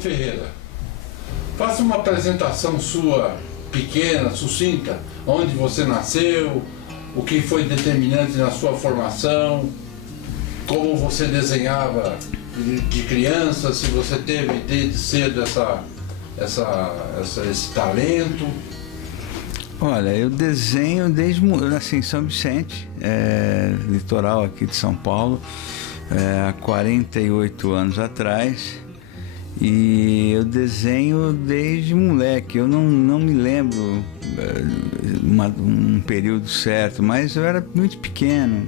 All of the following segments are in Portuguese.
Ferreira, faça uma apresentação sua, pequena, sucinta, onde você nasceu, o que foi determinante na sua formação, como você desenhava de criança, se você teve desde cedo esse talento. Olha, eu desenho desde, eu nasci em São Vicente, litoral aqui de São Paulo, há 48 anos atrás, e eu desenho desde moleque. Eu não me lembro um período certo, mas eu era muito pequeno.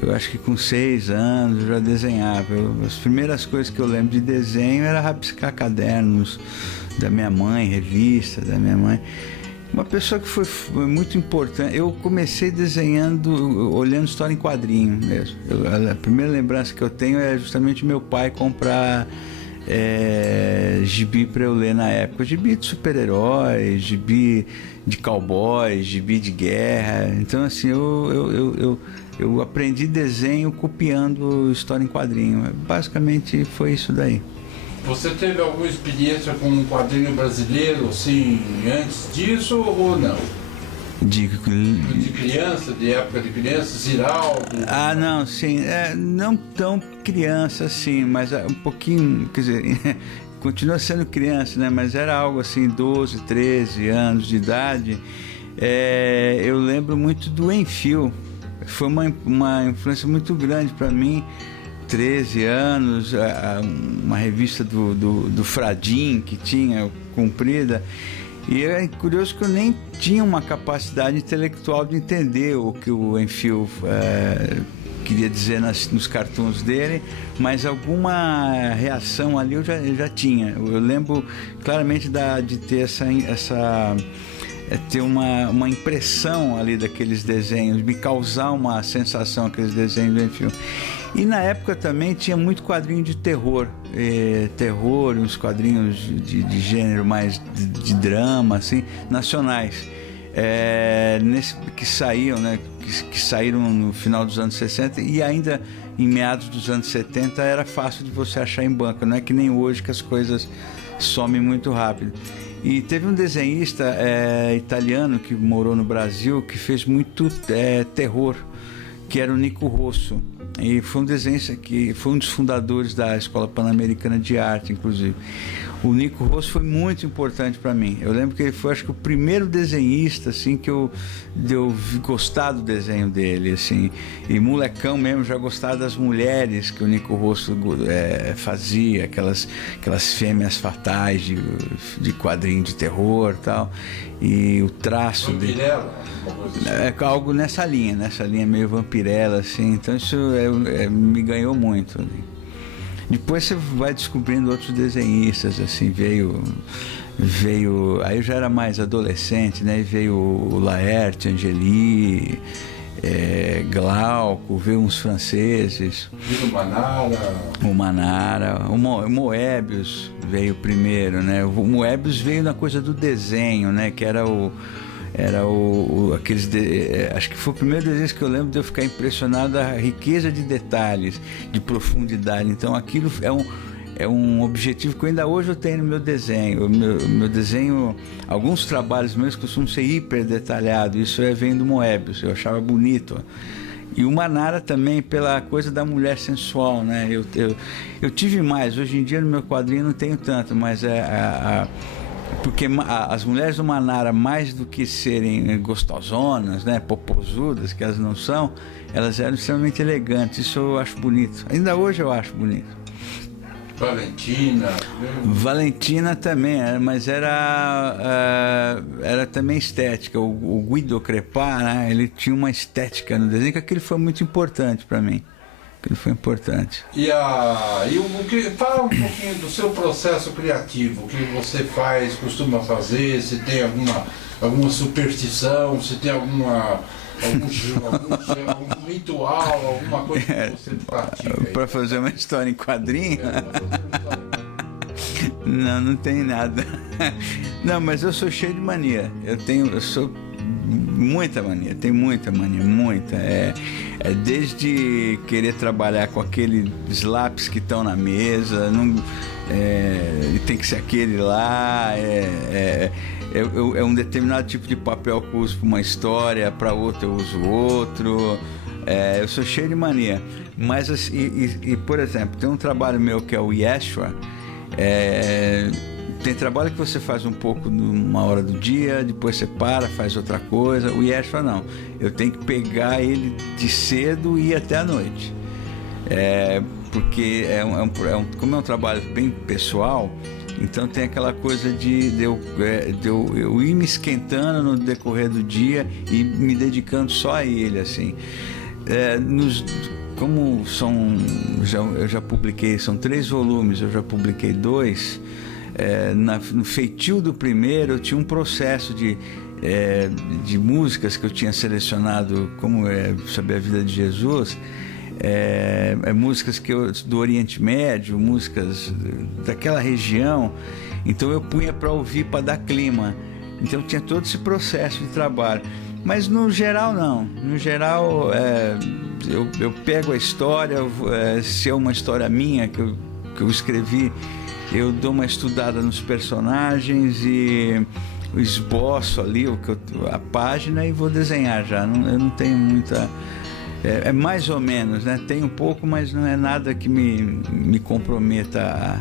Eu acho que com 6 anos eu já desenhava. As primeiras coisas que eu lembro de desenho era rabiscar cadernos da minha mãe, revista da minha mãe. Uma pessoa que foi muito importante. Eu comecei desenhando, olhando história em quadrinho mesmo. A primeira lembrança que eu tenho é justamente meu pai comprar gibi para eu ler na época. Gibi de super-heróis, gibi de cowboys, gibi de guerra. Então, assim, eu aprendi desenho copiando história em quadrinho. Basicamente foi isso daí. Você teve alguma experiência com um quadrinho brasileiro, assim, antes disso ou não? De criança, de época de criança, Ziraldo? Ah, não, sim. Não tão criança assim, mas um pouquinho, quer dizer, continua sendo criança, né? Mas era algo assim, 12, 13 anos de idade. Eu lembro muito do Enfio. Foi uma influência muito grande para mim. 13 anos, uma revista do Fradim que tinha, comprida, e é curioso que eu nem tinha uma capacidade intelectual de entender o que o Enfio queria dizer nos cartoons dele, mas alguma reação ali eu já tinha. Eu lembro claramente de ter ter uma impressão ali daqueles desenhos, me causar uma sensação, aqueles desenhos do Enfio. E na época também tinha muito quadrinho de terror, uns quadrinhos de gênero mais de drama, assim, nacionais, que saíam, né, que saíram no final dos anos 60 e ainda em meados dos anos 70 era fácil de você achar em banca, não é que nem hoje que as coisas somem muito rápido. E teve um desenhista italiano que morou no Brasil que fez muito terror, que era o Nico Rosso. E foi um desenhista que foi um dos fundadores da Escola Pan-Americana de Arte, inclusive. O Nico Rosso foi muito importante para mim. Eu lembro que ele foi, acho que, o primeiro desenhista assim, que eu gostar do desenho dele. Assim. E molecão mesmo, já gostava das mulheres que o Nico Rosso fazia, aquelas fêmeas fatais de quadrinho de terror e tal. E o traço dele. Algo nessa linha meio vampirela, assim. Então isso me ganhou muito. Depois você vai descobrindo outros desenhistas, assim, veio, aí eu já era mais adolescente, né? Veio o Laerte, Angeli, Glauco, veio uns franceses. O Manara, o Moebius veio primeiro, né? O Moebius veio na coisa do desenho, né? Que era acho que foi o primeiro desenho que eu lembro de eu ficar impressionado da riqueza de detalhes, de profundidade. Então aquilo é um objetivo que ainda hoje eu tenho no meu desenho. Meu desenho, alguns trabalhos meus costumam ser hiper detalhados. Isso vem do Moebius, eu achava bonito. E o Manara também, pela coisa da mulher sensual, né? Eu tive mais, hoje em dia no meu quadrinho não tenho tanto, mas porque as mulheres do Manara, mais do que serem gostosonas, né, popozudas, que elas não são, elas eram extremamente elegantes. Isso eu acho bonito. Ainda hoje eu acho bonito. Valentina também, mas era também estética. O Guido Crepá, né, ele tinha uma estética no desenho, que aquilo foi muito importante para mim. Aquilo foi importante. Fala um pouquinho do seu processo criativo, o que você costuma fazer, se tem alguma superstição, se tem algum ritual, alguma coisa que você pratica. Para fazer uma história em quadrinho? Não tem nada. Não, mas eu sou cheio de mania. Eu sou muita mania, tem muita mania, muita. Desde querer trabalhar com aqueles lápis que estão na mesa, tem que ser aquele lá, é um determinado tipo de papel que eu uso para uma história, para outra eu uso outro. Eu sou cheio de mania. Mas, assim, por exemplo, tem um trabalho meu que é o Yeshua. Tem trabalho que você faz um pouco numa hora do dia, depois você para, faz outra coisa. O Yeshua não. Eu tenho que pegar ele de cedo e ir até a noite. Porque como é um trabalho bem pessoal, então tem aquela coisa de eu ir me esquentando no decorrer do dia e me dedicando só a ele, assim. Como eu já publiquei, são 3 volumes, eu já publiquei 2. No feitio do primeiro eu tinha um processo de músicas que eu tinha selecionado, como Saber a Vida de Jesus, músicas do Oriente Médio, músicas daquela região, então eu punha para ouvir, para dar clima. Então tinha todo esse processo de trabalho, mas no geral não. No geral eu pego a história, se é uma história minha que eu escrevi, eu dou uma estudada nos personagens e esboço ali a página e vou desenhar já. Eu não tenho muita... mais ou menos, né? Tem um pouco, mas não é nada que me comprometa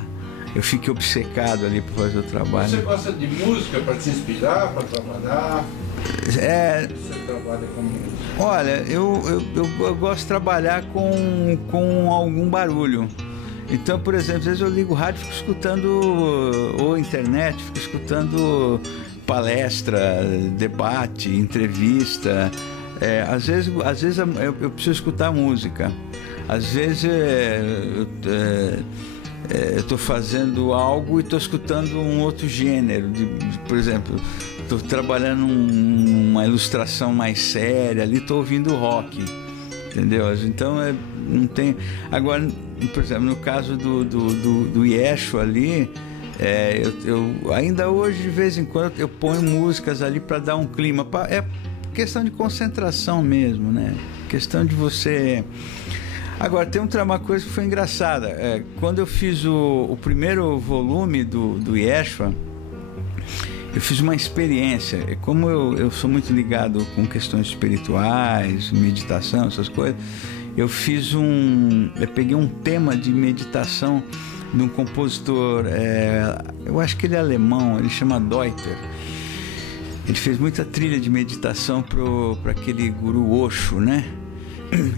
eu fique obcecado ali para fazer o trabalho. Você gosta de música para se inspirar, para trabalhar? Você trabalha com música? Olha, eu gosto de trabalhar com algum barulho. Então, por exemplo, às vezes eu ligo o rádio e fico escutando, ou internet, fico escutando palestra, debate, entrevista. Às vezes eu preciso escutar música. Às vezes eu estou fazendo algo e estou escutando um outro gênero. Por exemplo, estou trabalhando uma ilustração mais séria, ali estou ouvindo rock, entendeu? Então não tem. Agora, por exemplo, no caso do Yeshua ali, eu ainda hoje de vez em quando eu ponho músicas ali para dar um clima. É questão de concentração mesmo, né? Questão de você. Agora, tem uma coisa que foi engraçada. Quando eu fiz o primeiro volume do Yeshua, eu fiz uma experiência. Como eu sou muito ligado com questões espirituais, meditação, essas coisas, eu peguei um tema de meditação de um compositor, eu acho que ele é alemão, ele chama Deuter. Ele fez muita trilha de meditação para aquele guru Osho, né?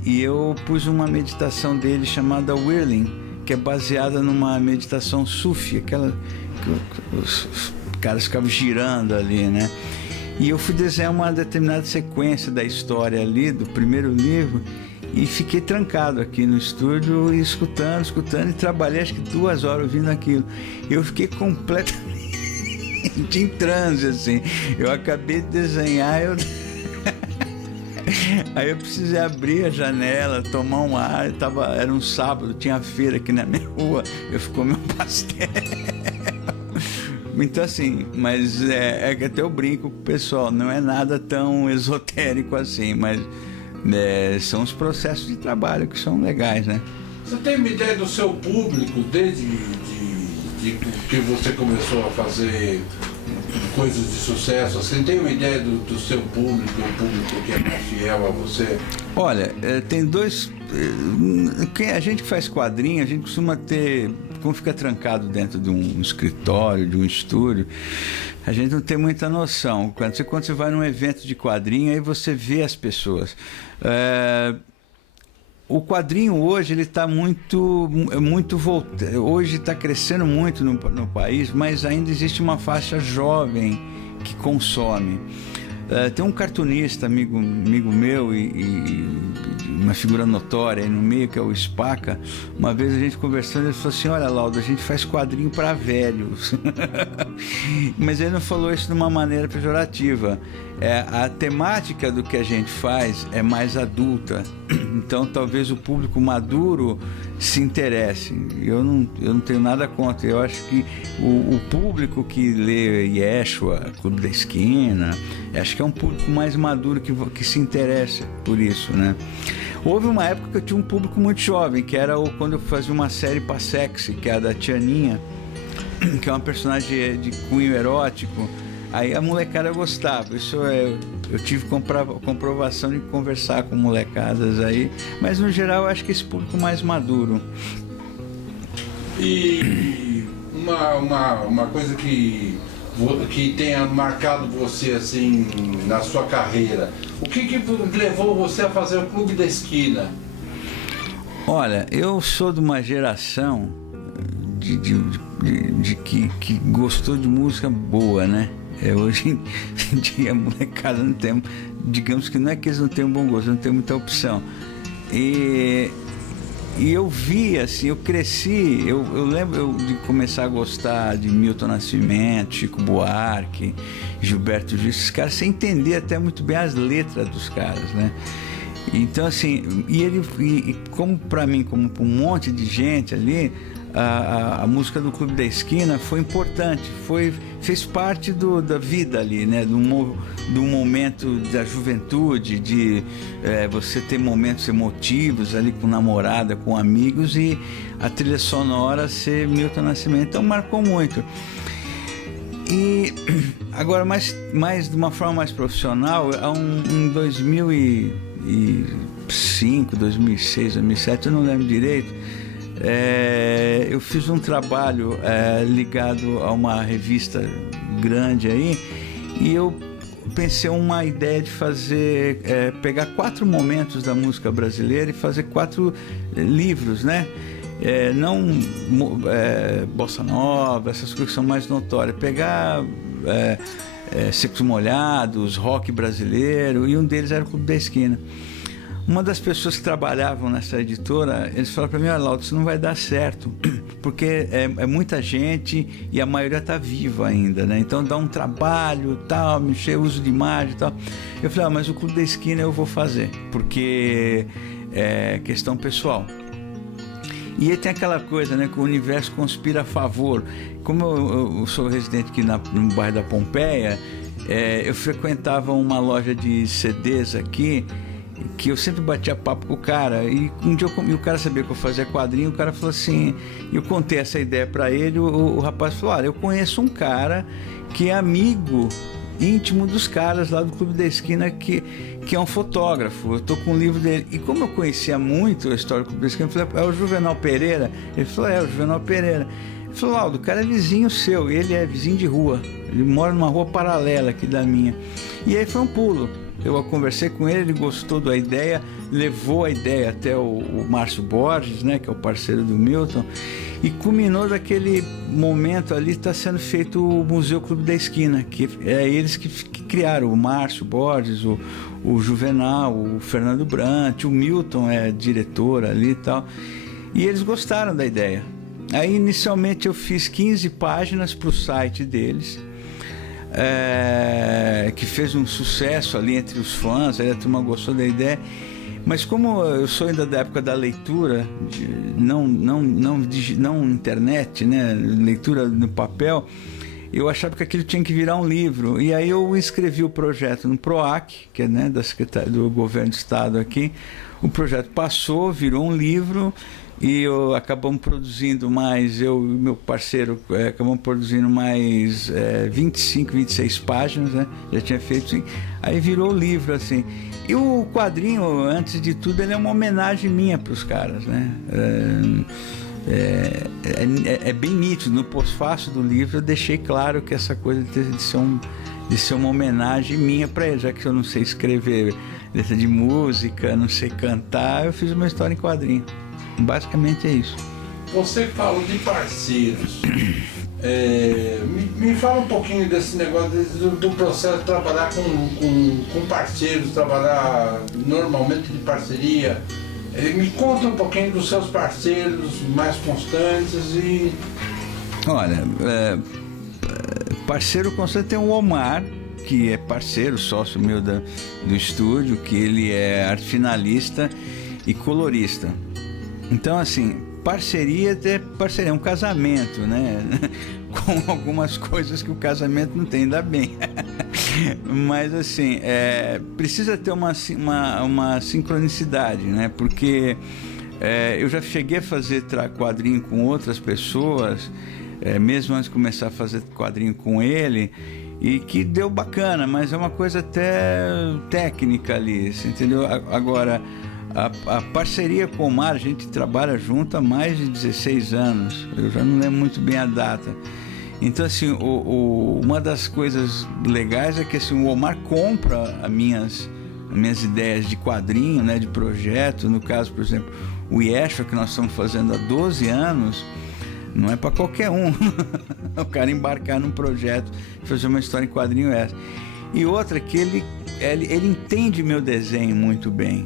E eu pus uma meditação dele chamada Whirling, que é baseada numa meditação sufi, aquela que os caras ficavam girando ali, né? E eu fui desenhar uma determinada sequência da história ali, do primeiro livro, e fiquei trancado aqui no estúdio, escutando, e trabalhei acho que 2 horas ouvindo aquilo. Eu fiquei completamente em transe, assim. Eu acabei de desenhar, aí eu precisei abrir a janela, tomar um ar, era um sábado, tinha feira aqui na minha rua, eu fui comer um pastel. Então assim, mas que até eu brinco com o pessoal, não é nada tão esotérico assim, mas são os processos de trabalho que são legais, né? Você tem uma ideia do seu público desde que você começou a fazer coisas de sucesso? Você tem uma ideia do seu público, o público que é mais fiel a você? Olha, tem dois... A gente que faz quadrinho, a gente costuma ter... Como fica trancado dentro de um escritório, de um estúdio, a gente não tem muita noção. Quando você vai num evento de quadrinho, aí você vê as pessoas. O quadrinho hoje ele está muito voltado. Hoje está crescendo muito no país, mas ainda existe uma faixa jovem que consome. Tem um cartunista, amigo meu e uma figura notória aí no meio, que é o Spaca. Uma vez a gente conversando, ele falou assim: olha, Laudo, a gente faz quadrinho para velhos. Mas ele não falou isso de uma maneira pejorativa. A temática do que a gente faz é mais adulta, então talvez o público maduro se interesse. Eu não tenho nada contra. Eu acho que o público que lê Yeshua, Clube da Esquina, Acho que é um público mais maduro que se interessa por isso, né? Houve uma época que eu tinha um público muito jovem, que era quando eu fazia uma série pra Sexy, que é a da Tianinha, que é uma personagem de cunho erótico. Aí a molecada gostava. Isso eu tive comprovação de conversar com molecadas aí, mas no geral eu acho que esse público mais maduro. E uma coisa que tenha marcado você assim na sua carreira, o que levou você a fazer o Clube da Esquina? Olha, eu sou de uma geração que gostou de música boa, né? Hoje em dia a molecada não tem, digamos que não é que eles não têm um bom gosto, não tem muita opção. E eu vi, assim, eu cresci, eu lembro de começar a gostar de Milton Nascimento, Chico Buarque, Gilberto Gil, esses caras sem entender até muito bem as letras dos caras, né? Então, assim, e como para mim, como para um monte de gente ali, a música do Clube da Esquina foi importante, fez parte da vida ali, né? Do momento da juventude, de você ter momentos emotivos ali com namorada, com amigos, e a trilha sonora ser Milton Nascimento, então marcou muito. E agora, mais de uma forma mais profissional, em 2005, 2006, 2007, eu não lembro direito, eu fiz um trabalho ligado a uma revista grande aí, e eu pensei uma ideia de fazer, pegar 4 momentos da música brasileira e fazer 4 livros, né? Não bossa nova, essas coisas que são mais notórias, pegar Secos Molhados, rock brasileiro, e um deles era o Clube da Esquina. Uma das pessoas que trabalhavam nessa editora, eles falaram para mim: olha, Laudo, isso não vai dar certo, porque é muita gente e a maioria está viva ainda, né? Então dá um trabalho, tal, mexer, uso de imagem e tal. Eu falei: mas o Clube da Esquina eu vou fazer, porque é questão pessoal. E aí tem aquela coisa, né, que o universo conspira a favor. Como eu sou residente aqui no bairro da Pompeia, eu frequentava uma loja de CDs aqui, que eu sempre batia papo com o cara, e um dia o cara sabia que eu fazia quadrinho, o cara falou assim, eu contei essa ideia para ele, o rapaz falou: olha, eu conheço um cara que é amigo íntimo dos caras lá do Clube da Esquina, que é um fotógrafo, eu tô com um livro dele. E como eu conhecia muito a história do Clube da Esquina, eu falei: é o Juvenal Pereira? Ele falou: é o Juvenal Pereira. Ele falou: Laudo, o cara é vizinho seu, ele é vizinho de rua, ele mora numa rua paralela aqui da minha. E aí foi um pulo. Eu conversei com ele, ele gostou da ideia, levou a ideia até o Márcio Borges, né, que é o parceiro do Milton, e culminou daquele momento ali, está sendo feito o Museu Clube da Esquina, que é eles que criaram, o Márcio Borges, o Juvenal, o Fernando Brant, o Milton é diretor ali e tal, e eles gostaram da ideia. Aí inicialmente eu fiz 15 páginas para o site deles, que fez um sucesso ali entre os fãs, aí a turma gostou da ideia, mas como eu sou ainda da época da leitura, não internet, né, leitura no papel, eu achava que aquilo tinha que virar um livro, e aí eu inscrevi o projeto no PROAC, que é, né, da Secretaria do Governo do Estado aqui. O projeto passou, virou um livro, e acabamos produzindo mais, eu e meu parceiro acabamos produzindo mais 25, 26 páginas, né? Já tinha feito assim, aí virou o livro, assim. E o quadrinho, antes de tudo, ele é uma homenagem minha para os caras, né? É bem nítido, no pós-fácil do livro eu deixei claro que essa coisa de ser uma homenagem minha para eles, já que eu não sei escrever letra de música, não sei cantar, eu fiz uma história em quadrinho. Basicamente é isso. Você falou de parceiros. Me fala um pouquinho desse negócio do processo de trabalhar com parceiros, trabalhar normalmente de parceria. Me conta um pouquinho dos seus parceiros mais constantes e... Olha, parceiro constante tem o Omar, que é parceiro, sócio meu do estúdio, que ele é arte finalista e colorista. Então, assim, parceria é um casamento, né? com algumas coisas que o casamento não tem, ainda bem. Mas assim, precisa ter uma sincronicidade, né? Porque eu já cheguei a fazer quadrinho com outras pessoas, mesmo antes de começar a fazer quadrinho com ele, e que deu bacana, mas é uma coisa até técnica ali, entendeu? Agora, a parceria com o Omar, a gente trabalha junto há mais de 16 anos, eu já não lembro muito bem a data. Então, assim, uma das coisas legais é que assim, o Omar compra as minhas ideias de quadrinho, né, de projeto. No caso, por exemplo, o Yeshua, que nós estamos fazendo há 12 anos, não é para qualquer um o cara embarcar num projeto e fazer uma história em quadrinho essa. E outra, que ele entende meu desenho muito bem.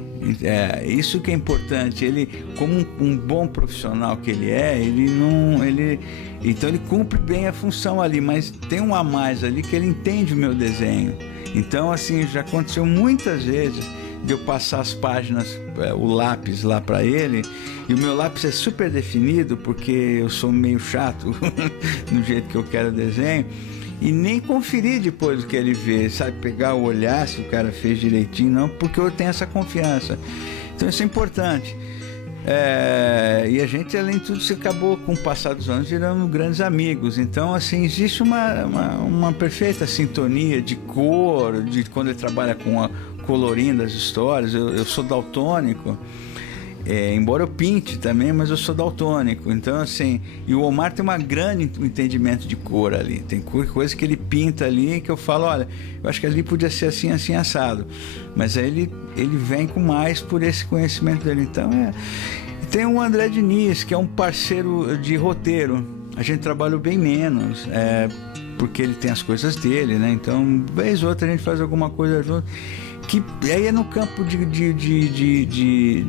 Isso que é importante. Ele, como um bom profissional que ele é, então ele cumpre bem a função ali, mas tem um a mais ali que ele entende o meu desenho. Então, assim, já aconteceu muitas vezes de eu passar as páginas, o lápis lá para ele, e o meu lápis é super definido, porque eu sou meio chato no jeito que eu quero o desenho, e nem conferir depois do que ele vê, sabe, pegar, olhar se o cara fez direitinho, não, porque eu tenho essa confiança. Então isso é importante. E a gente, além de tudo, se acabou, com o passar dos anos, virando grandes amigos. Então, assim, existe uma perfeita sintonia de cor, de quando ele trabalha com colorindo as histórias. Eu sou daltônico, embora eu pinte também, mas eu sou daltônico. Então, assim, e o Omar tem um grande entendimento de cor ali. Tem coisa que ele pinta ali que eu falo, olha, eu acho que ali podia ser assim, assim, assado. Mas aí ele vem com mais por esse conhecimento dele. Então, tem o André Diniz, que é um parceiro de roteiro. A gente trabalha bem menos, porque ele tem as coisas dele, né? Então, vez ou outra a gente faz alguma coisa junto. Que aí é no campo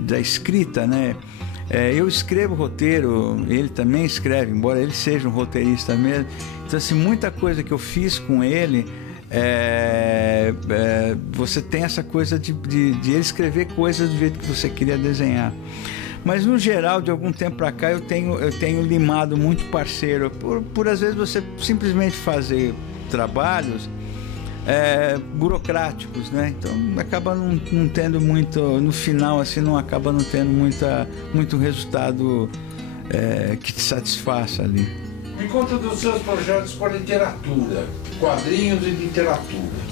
da escrita, né? Eu escrevo roteiro, ele também escreve, embora ele seja um roteirista mesmo. Então, assim, muita coisa que eu fiz com ele, você tem essa coisa de ele escrever coisas do jeito que você queria desenhar. Mas, no geral, de algum tempo para cá, eu tenho limado muito parceiro, por às vezes você simplesmente fazer trabalhos burocráticos, né? Então acaba não tendo muito, no final assim, não acaba não tendo muito resultado que te satisfaça ali. Me conta dos seus projetos com a literatura, quadrinhos e literatura.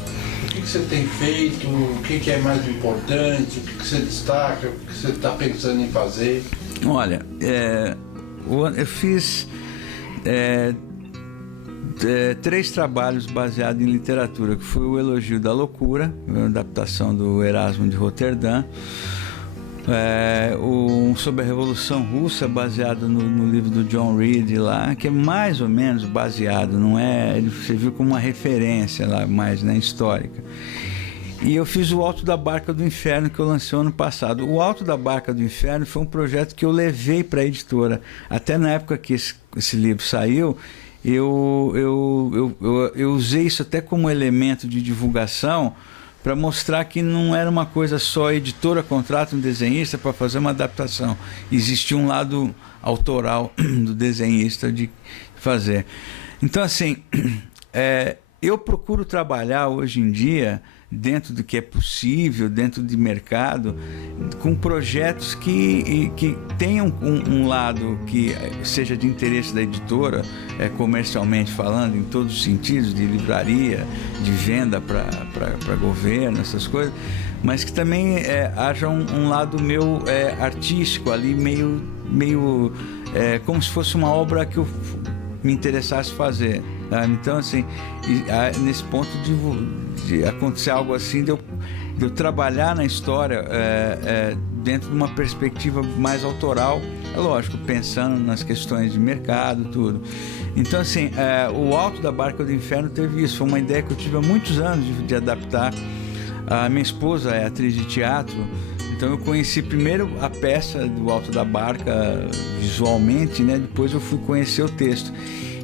O que você tem feito, o que é mais importante, o que você destaca, o que você está pensando em fazer? Olha, eu fiz 3 trabalhos baseados em literatura, que foi o Elogio da Loucura, uma adaptação do Erasmo de Roterdã, sobre a Revolução Russa, baseado no livro do John Reed lá, que é mais ou menos baseado, não é? Ele serviu como uma referência lá, mais, né, histórica. E eu fiz o Alto da Barca do Inferno, que eu lancei ano passado. O Alto da Barca do Inferno foi um projeto que eu levei para a editora. Até na época que esse livro saiu, eu usei isso até como elemento de divulgação, para mostrar que não era uma coisa só a editora contrata um desenhista para fazer uma adaptação. Existia um lado autoral do desenhista de fazer. Então, assim, eu procuro trabalhar hoje em dia, dentro do que é possível, dentro de mercado, com projetos que tenham um lado que seja de interesse da editora, comercialmente falando, em todos os sentidos, de livraria, de venda para governo, essas coisas, mas que também haja um lado meu artístico ali, meio como se fosse uma obra que eu me interessasse fazer. Então, assim, nesse ponto de acontecer algo assim, de eu trabalhar na história dentro de uma perspectiva mais autoral, lógico, pensando nas questões de mercado, tudo. Então, assim, o Alto da Barca do Inferno teve isso, foi uma ideia que eu tive há muitos anos de adaptar. A minha esposa é atriz de teatro, então eu conheci primeiro a peça do Alto da Barca visualmente, né? Depois eu fui conhecer o texto.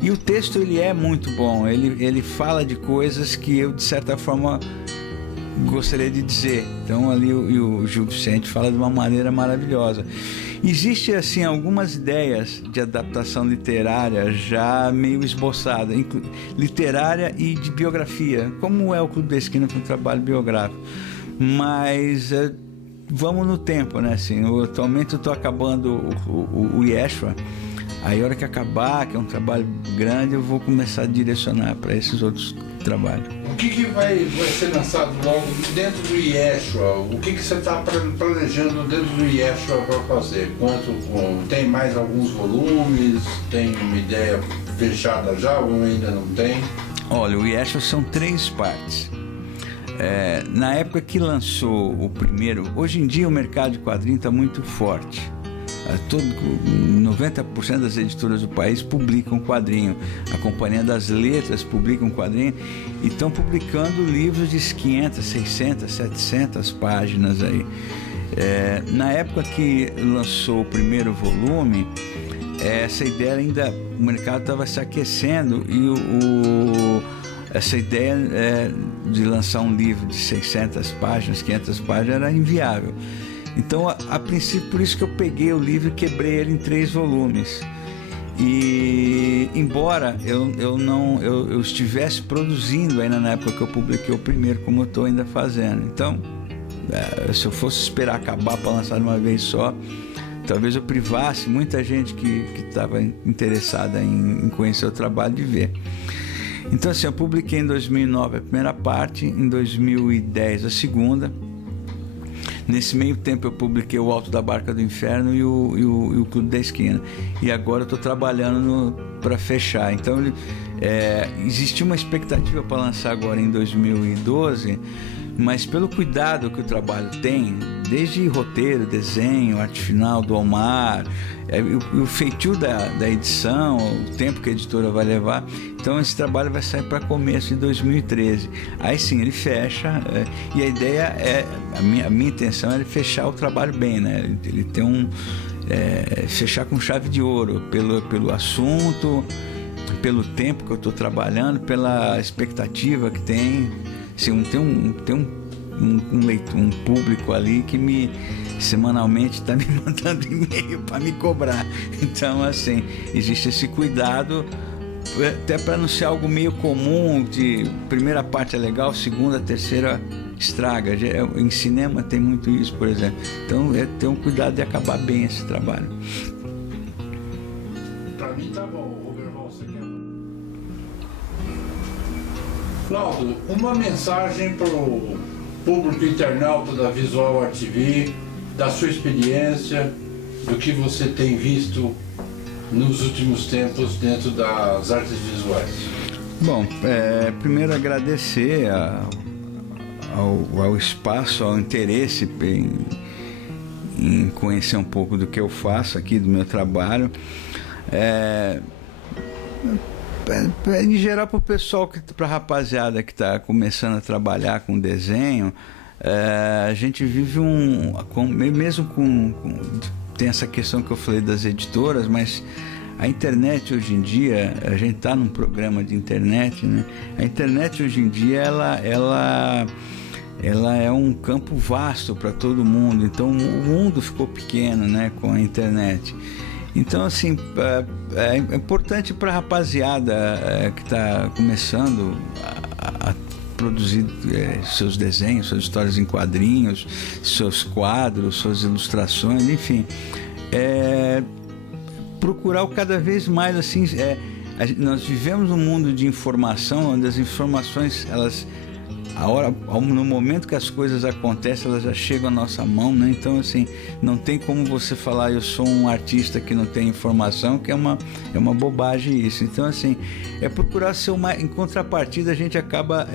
E o texto, ele é muito bom, ele fala de coisas que eu, de certa forma, gostaria de dizer. Então ali o Gil Vicente fala de uma maneira maravilhosa. Existe assim algumas ideias de adaptação literária já meio esboçada, literária e de biografia, como é o Clube da Esquina com trabalho biográfico, mas vamos no tempo, né? Assim, atualmente eu estou acabando o Yeshua. Aí, a hora que acabar, que é um trabalho grande, eu vou começar a direcionar para esses outros trabalhos. O que vai ser lançado logo dentro do Yeshua? O que você está planejando dentro do Yeshua para fazer? Tem mais alguns volumes? Tem uma ideia fechada já ou ainda não tem? Olha, o Yeshua são 3 partes. Na época que lançou o primeiro, hoje em dia o mercado de quadrinhos está muito forte. 90% das editoras do país publicam quadrinho. A Companhia das Letras publica um quadrinho e estão publicando livros de 500, 600, 700 páginas aí. Na época que lançou o primeiro volume, essa ideia ainda, o mercado estava se aquecendo e essa ideia de lançar um livro de 600 páginas, 500 páginas era inviável. Então, a princípio, por isso que eu peguei o livro e quebrei ele em 3 volumes. E, embora eu estivesse produzindo ainda na época que eu publiquei o primeiro, como eu estou ainda fazendo. Então, se eu fosse esperar acabar para lançar de uma vez só, talvez eu privasse muita gente que estava interessada em conhecer o trabalho de ver. Então, assim, eu publiquei em 2009 a primeira parte, em 2010 a segunda. Nesse meio tempo eu publiquei o Alto da Barca do Inferno e o Clube da Esquina. E agora eu estou trabalhando para fechar. Então existia uma expectativa para lançar agora em 2012, mas pelo cuidado que o trabalho tem, desde roteiro, desenho, arte final do Omar, o feitio da edição, o tempo que a editora vai levar, então esse trabalho vai sair para começo de 2013. Aí sim ele fecha, e a ideia a minha intenção é fechar o trabalho bem, né? Ele tem fechar com chave de ouro pelo assunto, pelo tempo que eu estou trabalhando, pela expectativa que tem. Assim, tem um público ali que semanalmente está me mandando e-mail para me cobrar. Então, assim, existe esse cuidado, até para não ser algo meio comum, de primeira parte é legal, segunda, terceira estraga. Em cinema tem muito isso, por exemplo. Então, ter um cuidado de acabar bem esse trabalho. Para mim tá bom, Roberval, você quer? Cláudio, uma mensagem para o público internauta da Visual Art TV, da sua experiência, do que você tem visto nos últimos tempos dentro das artes visuais. Bom, primeiro agradecer ao espaço, ao interesse em conhecer um pouco do que eu faço aqui, do meu trabalho. Em geral, para o pessoal, para a rapaziada que está começando a trabalhar com desenho, a gente vive tem essa questão que eu falei das editoras, mas a internet hoje em dia, a gente está num programa de internet, né? A internet hoje em dia ela é um campo vasto para todo mundo, então o mundo ficou pequeno, né, com a internet. Então, assim, é importante para a rapaziada que está começando a produzir seus desenhos, suas histórias em quadrinhos, seus quadros, suas ilustrações, enfim, procurar cada vez mais, assim, nós vivemos um mundo de informação, onde as informações, no momento que as coisas acontecem, elas já chegam à nossa mão, né? Então, assim, não tem como você falar eu sou um artista que não tem informação, que é uma bobagem isso. Então, assim, procurar ser em contrapartida, a gente acaba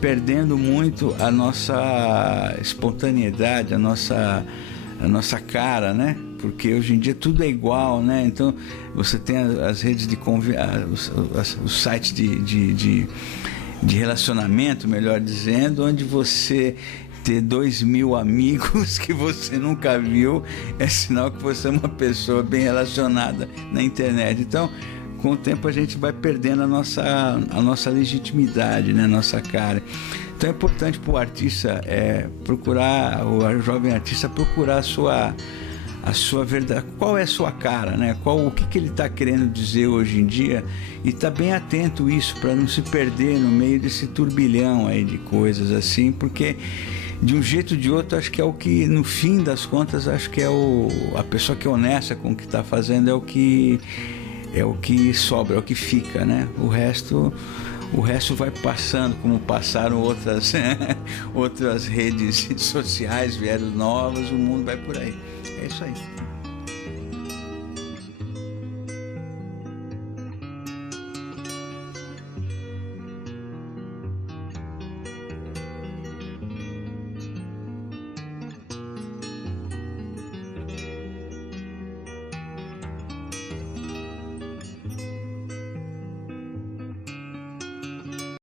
perdendo muito a nossa espontaneidade, a nossa cara, né? Porque hoje em dia tudo é igual, né? Então, você tem as redes os sites de relacionamento, melhor dizendo, onde você ter 2.000 amigos que você nunca viu é sinal que você é uma pessoa bem relacionada na internet. Então, com o tempo a gente vai perdendo a nossa legitimidade, né? A nossa cara. Então é importante para o artista procurar, o jovem artista procurar a sua verdade, qual é a sua cara, né? O que ele está querendo dizer hoje em dia, e tá bem atento a isso para não se perder no meio desse turbilhão aí de coisas assim, porque de um jeito ou de outro acho que é o que, no fim das contas, acho que é a pessoa que é honesta com o que está fazendo é o que sobra, é o que fica, né? O resto vai passando, como passaram outras redes sociais, vieram novas, o mundo vai por aí. É isso aí.